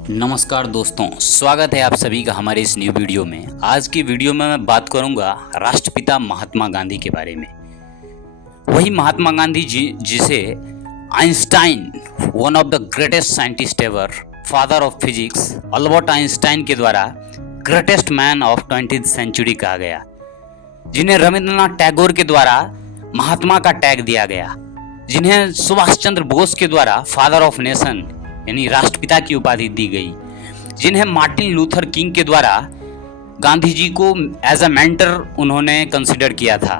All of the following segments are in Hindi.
नमस्कार दोस्तों, स्वागत है आप सभी का हमारे इस न्यू वीडियो में। आज की वीडियो में मैं बात करूंगा राष्ट्रपिता महात्मा गांधी के बारे में। वही महात्मा गांधी जी जिसे Einstein, one of the greatest scientist ever, father of physics, Albert Einstein के द्वारा greatest man of 20th century कहा गया, जिन्हें रविंद्रनाथ टैगोर के द्वारा महात्मा का टैग दिया गया, जिन्हें सुभाष चंद्र बोस के द्वारा फादर ऑफ नेशन यानी राष्ट्रपिता की उपाधि दी गई, जिन्हें मार्टिन लूथर किंग के द्वारा गांधी जी को एज अ मेंटर उन्होंने कंसिडर किया था,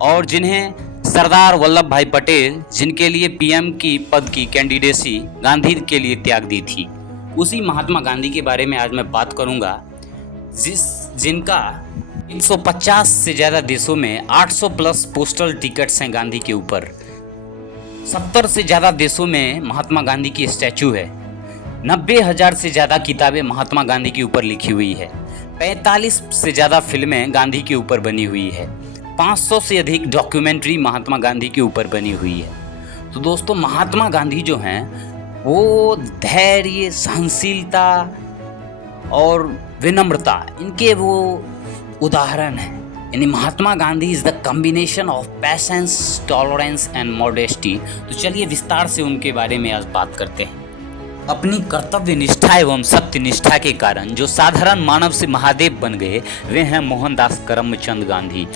और जिन्हें सरदार वल्लभ भाई पटेल, जिनके लिए पीएम की पद की कैंडिडेसी गांधी के लिए त्याग दी थी, उसी महात्मा गांधी के बारे में आज मैं बात करूंगा, जिनका 150 से ज़्यादा देशों में 800 प्लस पोस्टल टिकट्स हैं गांधी के ऊपर। 70 से ज़्यादा देशों में महात्मा गांधी की स्टैचू है। 90,000 से ज़्यादा किताबें महात्मा गांधी के ऊपर लिखी हुई है। 45 से ज़्यादा फिल्में गांधी के ऊपर बनी हुई है। 500 से अधिक डॉक्यूमेंट्री महात्मा गांधी के ऊपर बनी हुई है। तो दोस्तों, महात्मा गांधी जो हैं वो धैर्य, सहनशीलता और विनम्रता, इनके वो उदाहरण हैं। यानी Mahatma Gandhi is the combination of patience, tolerance and modesty. तो चलिए विस्तार से उनके बारे में आज बात करते हैं। अपनी कर्तव्य निष्ठा एवं सत्य निष्ठा के कारण जो साधारण मानव से महादेव बन गए, वे हैं मोहनदास करमचंद गांधी।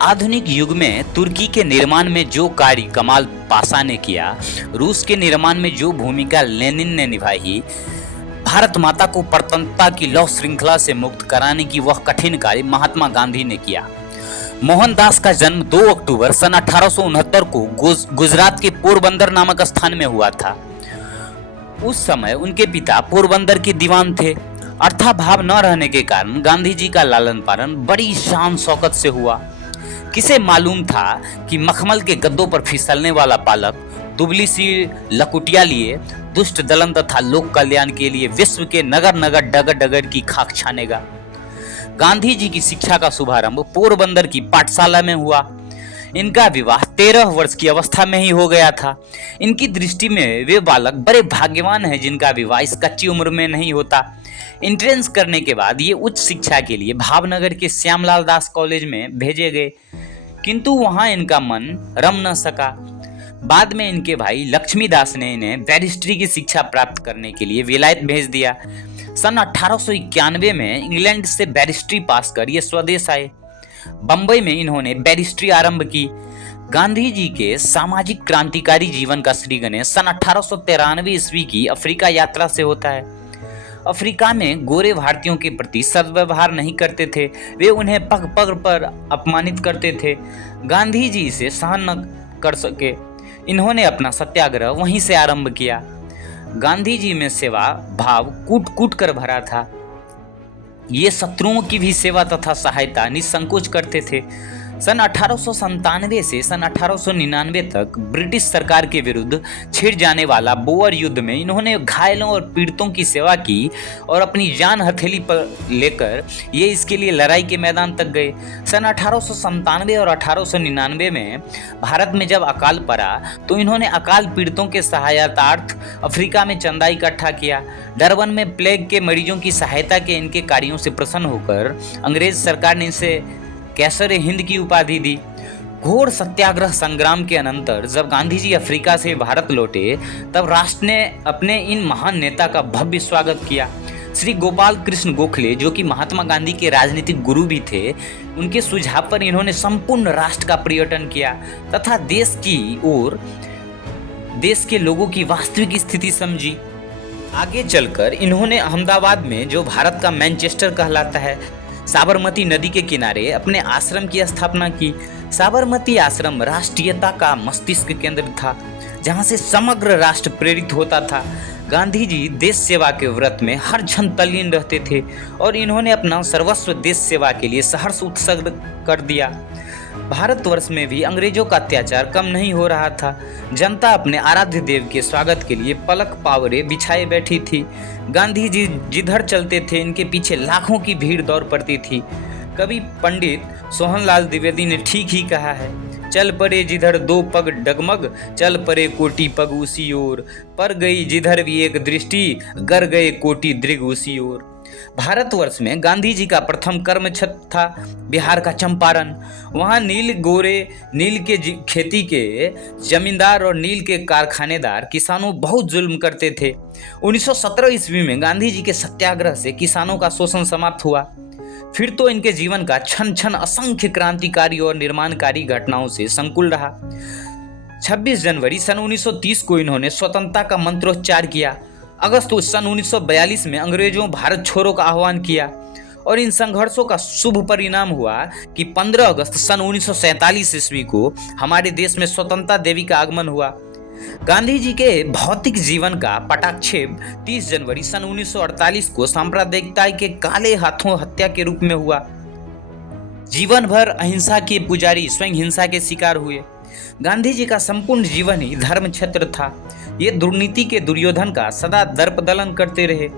आधुनिक युग में तुर्की के निर्माण में जो कार्य कमाल पाशा ने किया, रूस के निर्माण में जो भूमिका लेनिन ने निभाई, भारत माता को परतंत्रता की लौह श्रृंखला से मुक्त कराने की वह कठिन कार्य महात्मा गांधी ने किया। मोहनदास का जन्म 2 अक्टूबर सन 1869 को गुजरात के पोरबंदर नामक स्थान में हुआ था। उस समय उनके पिता पोरबंदर के दीवान थे। अर्थाभाव न रहने के कारण गांधी जी का लालन पालन बड़ी शान शौकत से हुआ। किसे मालूम था कि मखमल के गद्दों पर फिसलने वाला बालक दुबली सी लकुटिया लिए दुष्ट दलन तथा लोक कल्याण के लिए विश्व के नगर नगर डगर डगर की खाक छानेगा। गांधी जी की शिक्षा का शुभारंभ पोरबंदर की पाठशाला में हुआ। इनका विवाह 13 वर्ष की अवस्था में ही हो गया था। इनकी दृष्टि में वे बालक बड़े भाग्यवान हैं जिनका विवाह इस कच्ची उम्र में नहीं होता। एंट्रेंस करने के बाद ये उच्च शिक्षा के लिए भावनगर के श्यामलाल दास कॉलेज में भेजे गए, किंतु वहां इनका मन रम न सका। बाद में इनके भाई लक्ष्मीदास ने इन्हें बैरिस्ट्री की शिक्षा प्राप्त करने के लिए विलायत भेज दिया। सन 1891 में इंग्लैंड से बैरिस्ट्री पास कर ये स्वदेश आए। बंबई में इन्होंने बैरिस्ट्री आरंभ की। गांधी जी के सामाजिक क्रांतिकारी जीवन का श्री गणेश सन 1893 ईस्वी की अफ्रीका यात्रा से होता है। अफ्रीका में गोरे भारतीयों के प्रति सद्व्यवहार नहीं करते थे, वे उन्हें पग पग पर अपमानित करते थे। गांधी जी इसे सहन न कर सके, इन्होंने अपना सत्याग्रह वहीं से आरंभ किया। गांधी जी में सेवा भाव कूट कूट कर भरा था। ये शत्रुओं की भी सेवा तथा सहायता निसंकोच करते थे। सन 1897 से सन 1899 तक ब्रिटिश सरकार के विरुद्ध छिड़ जाने वाला बोअर युद्ध में इन्होंने घायलों और पीड़ितों की सेवा की और अपनी जान हथेली पर लेकर ये इसके लिए लड़ाई के मैदान तक गए। सन 1897 और 1899 में भारत में जब अकाल पड़ा तो इन्होंने अकाल पीड़ितों के सहायतार्थ अफ्रीका में चंदा इकट्ठा किया। डरबन में प्लेग के मरीजों की सहायता के इनके कार्यों से प्रसन्न होकर अंग्रेज सरकार ने इसे कैसर हिंद की उपाधि दी। घोर सत्याग्रह संग्राम के अनंतर जब गांधी जी अफ्रीका से भारत लौटे, तब राष्ट्र ने अपने इन महान नेता का भव्य स्वागत किया। श्री गोपाल कृष्ण गोखले, जो कि महात्मा गांधी के राजनीतिक गुरु भी थे, उनके सुझाव पर इन्होंने संपूर्ण राष्ट्र का पर्यटन किया तथा देश की ओर देश के लोगों की वास्तविक स्थिति समझी। आगे चलकर इन्होंने अहमदाबाद में, जो भारत का मैनचेस्टर कहलाता है, साबरमती नदी के किनारे अपने आश्रम की स्थापना की। साबरमती आश्रम राष्ट्रीयता का मस्तिष्क केंद्र था, जहां से समग्र राष्ट्र प्रेरित होता था। गांधी जी देश सेवा के व्रत में हर क्षण तल्लीन रहते थे और इन्होंने अपना सर्वस्व देश सेवा के लिए सहर्ष उत्सर्ग कर दिया। भारतवर्ष में भी अंग्रेजों का अत्याचार कम नहीं हो रहा था। जनता अपने आराध्य देव के स्वागत के लिए पलक पावरे बिछाए बैठी थी। गांधी जी जिधर चलते थे, इनके पीछे लाखों की भीड़ दौड़ पड़ती थी। कवि पंडित सोहनलाल द्विवेदी ने ठीक ही कहा है, चल पड़े जिधर दो पग डगमग, चल पड़े कोटि पग उसी ओर, पर गई जिधर भी एक दृष्टि, गर गए कोटि दृग उसी ओर। भारतवर्ष में गांधी जी का प्रथम कर्म क्षेत्र था बिहार का चंपारण। वहाँ नील के खेती के जमींदार और नील के कारखानेदार किसानों बहुत जुल्म करते थे। 1917 ईस्वी में गांधी जी के सत्याग्रह से किसानों का शोषण समाप्त हुआ। फिर तो इनके जीवन का क्षण क्षण असंख्य क्रांतिकारी और निर्माणकारी घटनाओं से संकुल रहा। 26 जनवरी सन 1930 को इन्होंने स्वतंत्रता का मंत्रोच्चार किया। अगस्त सन 1942 में अंग्रेजों भारत छोड़ो का आह्वान किया और इन संघर्षों का शुभ परिणाम हुआ कि 15 अगस्त सन 1947 ईस्वी को हमारे देश में स्वतंत्रता देवी का आगमन हुआ। गांधी जी के भौतिक जीवन का पटाक्षेप 30 जनवरी सन 1948 को सांप्रदायिकता के काले हाथों हत्या के रूप में हुआ। जीवन भर अहिंसा के पुजारी स्वयं हिंसा के शिकार हुए। गांधी जी का संपूर्ण जीवन ही धर्म क्षेत्र था। ये दुर्नीति के दुर्योधन का सदा दर्पदलन करते रहे।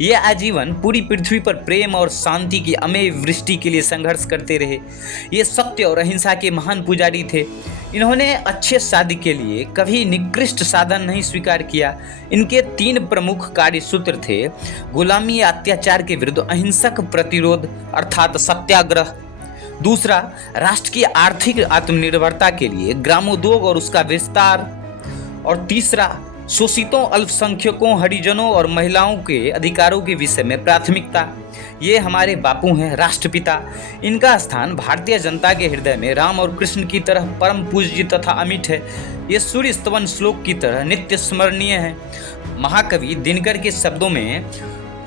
ये आजीवन पूरी पृथ्वी पर प्रेम और शांति की अमेय वृष्टि के लिए संघर्ष करते रहे। ये सत्य और अहिंसा के महान पुजारी थे। इन्होंने अच्छे शादी के लिए कभी निकृष्ट साधन नहीं स्वीकार किया। इनके 3 प्रमुख कार्यसूत्र थे: गुलामी या अत्याचार के विरुद्ध अहिंसक प्रतिरोध अर्थात सत्याग्रह, दूसरा राष्ट्र की आर्थिक आत्मनिर्भरता के लिए ग्रामोद्योग और उसका विस्तार, और तीसरा शोषितों, अल्पसंख्यकों, हरिजनों और महिलाओं के अधिकारों के विषय में प्राथमिकता। ये हमारे बापू हैं, राष्ट्रपिता। इनका स्थान भारतीय जनता के हृदय में राम और कृष्ण की तरह परम पूज्य तथा अमिट है। ये सूर्य स्तवन श्लोक की तरह नित्य स्मरणीय है। महाकवि दिनकर के शब्दों में,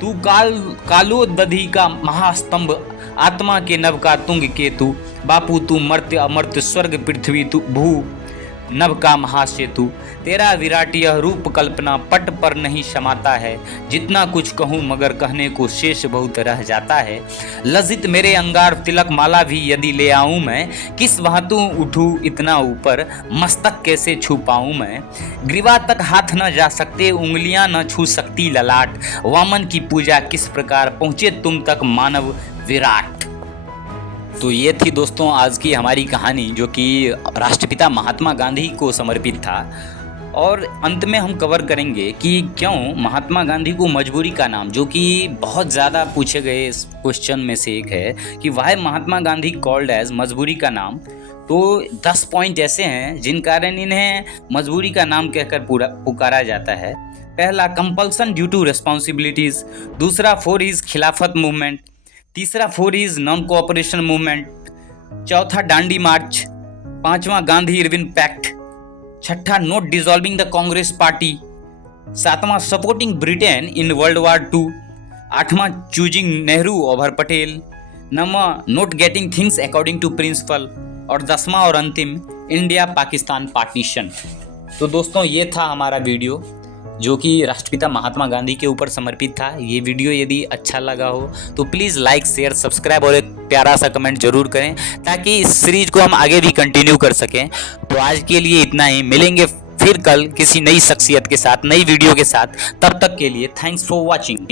तू कालोदधि का महास्तंभ, आत्मा के नभ का तुंग केतु, बापू तू मर्त्य अमर्त्य, स्वर्ग पृथ्वी तू भू नभ का महासेतु, तेरा विराट यह रूप कल्पना पट पर नहीं समाता है, जितना कुछ कहूँ मगर कहने को शेष बहुत रह जाता है। लज्जित मेरे अंगार तिलक माला भी यदि ले आऊँ मैं, किस भांतु उठूँ इतना ऊपर, मस्तक कैसे छू पाऊँ मैं, ग्रीवा तक हाथ न जा सकते, उंगलियां न छू सकती ललाट, वामन की पूजा किस प्रकार पहुँचे तुम तक मानव विराट। तो ये थी दोस्तों आज की हमारी कहानी, जो कि राष्ट्रपिता महात्मा गांधी को समर्पित था। और अंत में हम कवर करेंगे कि क्यों महात्मा गांधी को मजबूरी का नाम, जो कि बहुत ज़्यादा पूछे गए क्वेश्चन में से एक है कि Y Mahatma Gandhi called as मजबूरी का नाम। तो 10 पॉइंट ऐसे हैं जिन कारण इन्हें मजबूरी का नाम कहकर पुकारा जाता है। पहला, कंपल्सन ड्यू टू रिस्पॉन्सिबिलिटीज़। दूसरा, फॉर हिज खिलाफत मूवमेंट। तीसरा, for his non cooperation movement. चौथा, डांडी मार्च। पांचवा, गांधी इरविन पैक्ट। छठा, not dissolving the Congress party. सातवां, supporting Britain in World War 2। आठवां, चूजिंग नेहरू ओवर पटेल। नौवां, not getting things according to principle. और 10वां और अंतिम, इंडिया पाकिस्तान पार्टीशन। तो दोस्तों ये था हमारा वीडियो, जो कि राष्ट्रपिता महात्मा गांधी के ऊपर समर्पित था। ये वीडियो यदि अच्छा लगा हो तो प्लीज़ लाइक, शेयर, सब्सक्राइब और एक प्यारा सा कमेंट जरूर करें, ताकि इस सीरीज को हम आगे भी कंटिन्यू कर सकें। तो आज के लिए इतना ही, मिलेंगे फिर कल किसी नई शख्सियत के साथ, नई वीडियो के साथ। तब तक के लिए थैंक्स फॉर वॉचिंग।